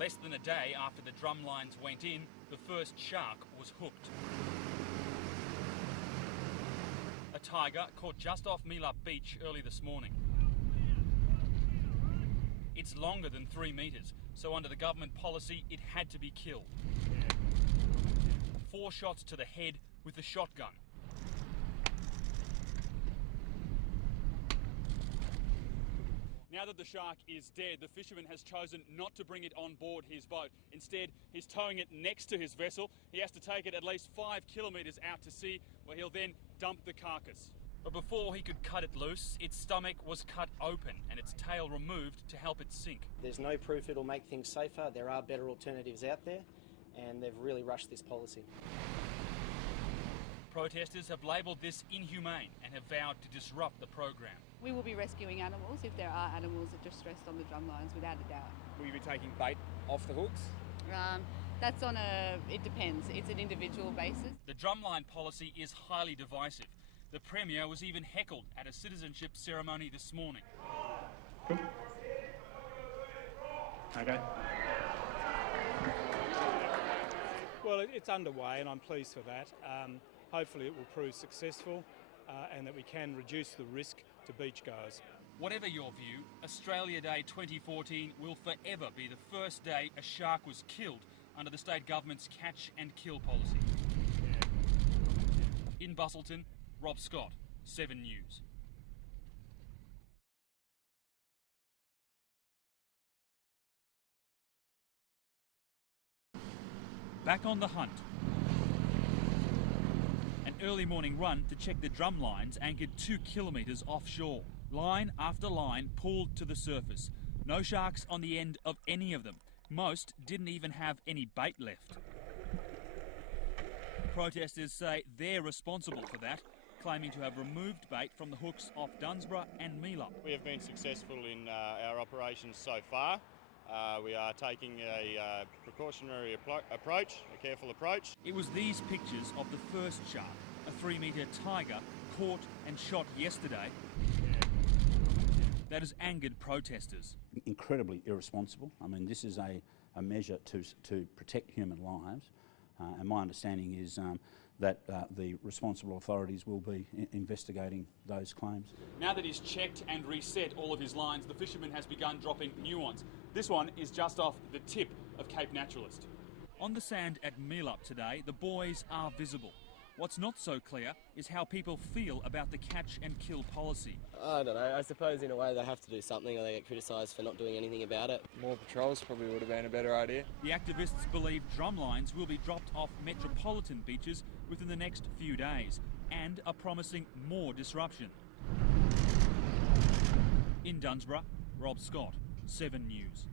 Less than a day after the drum lines went in, the first shark was hooked. A tiger caught just off Meelup Beach early this morning. It's longer than 3 metres, so under the government policy, it had to be killed. 4 shots to the head with a shotgun. Now that the shark is dead, the fisherman has chosen not to bring it on board his boat. Instead, he's towing it next to his vessel. He has to take it at least 5 kilometres out to sea, where he'll then dump the carcass. But before he could cut it loose, its stomach was cut open and its tail removed to help it sink. There's no proof it'll make things safer. There are better alternatives out there, and they've really rushed this policy. Protesters have labelled this inhumane and have vowed to disrupt the program. We will be rescuing animals if there are animals that are stressed on the drum lines, without a doubt. Will you be taking bait off the hooks? It depends. It's an individual basis. The drumline policy is highly divisive. The Premier was even heckled at a citizenship ceremony this morning. Okay. Well, it's underway and I'm pleased for that. Hopefully it will prove successful and that we can reduce the risk to beachgoers. Whatever your view, Australia Day 2014 will forever be the first day a shark was killed under the state government's catch and kill policy. In Busselton, Rob Scott, 7 News. Back on the hunt. An early morning run to check the drum lines anchored 2 kilometres offshore. Line after line pulled to the surface. No sharks on the end of any of them. Most didn't even have any bait left. Protesters say they're responsible for that, claiming to have removed bait from the hooks off Dunsborough and Meelup. We have been successful in our operations so far. We are taking a precautionary approach, a careful approach. It was these pictures of the first shark, a 3-metre tiger, caught and shot yesterday, that has angered protesters. Incredibly irresponsible. I mean, this is a measure to protect human lives, and my understanding is that the responsible authorities will be investigating those claims. Now that he's checked and reset all of his lines, the fisherman has begun dropping new ones. This one is just off the tip of Cape Naturalist. On the sand at Meelup today, the buoys are visible. What's not so clear is how people feel about the catch and kill policy. I don't know, I suppose in a way they have to do something or they get criticised for not doing anything about it. More patrols probably would have been a better idea. The activists believe drum lines will be dropped off metropolitan beaches within the next few days and are promising more disruption. In Dunsborough, Rob Scott, 7 News.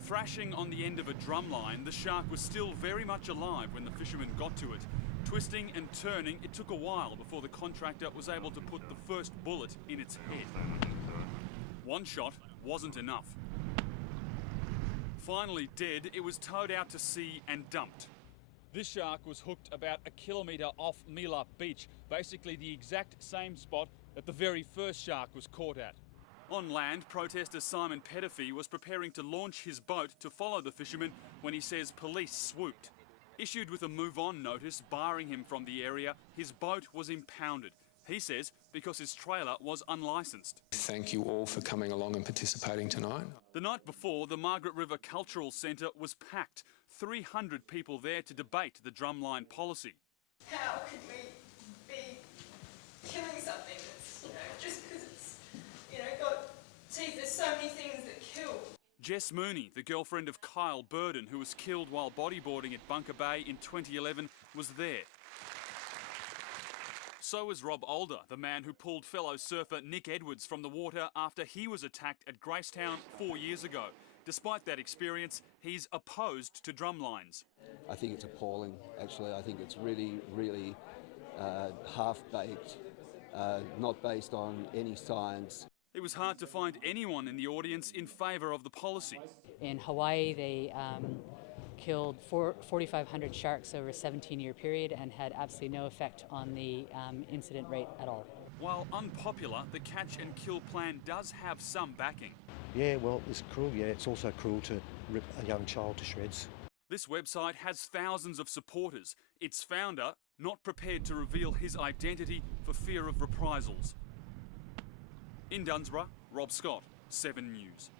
Thrashing on the end of a drum line, the shark was still very much alive when the fisherman got to it. Twisting and turning, it took a while before the contractor was able to put the first bullet in its head. One shot wasn't enough. Finally dead, it was towed out to sea and dumped. This shark was hooked about a kilometre off Meelup Beach, basically the exact same spot that the very first shark was caught at. On land, protester Simon Pettifee was preparing to launch his boat to follow the fisherman when he says police swooped. Issued with a move-on notice barring him from the area, his boat was impounded. He says because his trailer was unlicensed. Thank you all for coming along and participating tonight. The night before, the Margaret River Cultural Centre was packed. 300 people there to debate the drumline policy. How could we be killing something that's, just because it's, got teeth? There's so many things that kill. Jess Mooney, the girlfriend of Kyle Burden, who was killed while bodyboarding at Bunker Bay in 2011, was there. So was Rob Older, the man who pulled fellow surfer Nick Edwards from the water after he was attacked at Gracetown 4 years ago. Despite that experience, he's opposed to drumlines. I think it's appalling, actually. I think it's really, really half-baked, not based on any science. It was hard to find anyone in the audience in favour of the policy. In Hawaii, they killed 4,500 sharks over a 17-year period and had absolutely no effect on the incident rate at all. While unpopular, the catch and kill plan does have some backing. Yeah, well, it's cruel. Yeah, it's also cruel to rip a young child to shreds. This website has thousands of supporters. Its founder not prepared to reveal his identity for fear of reprisals. In Dunsborough, Rob Scott, 7 News.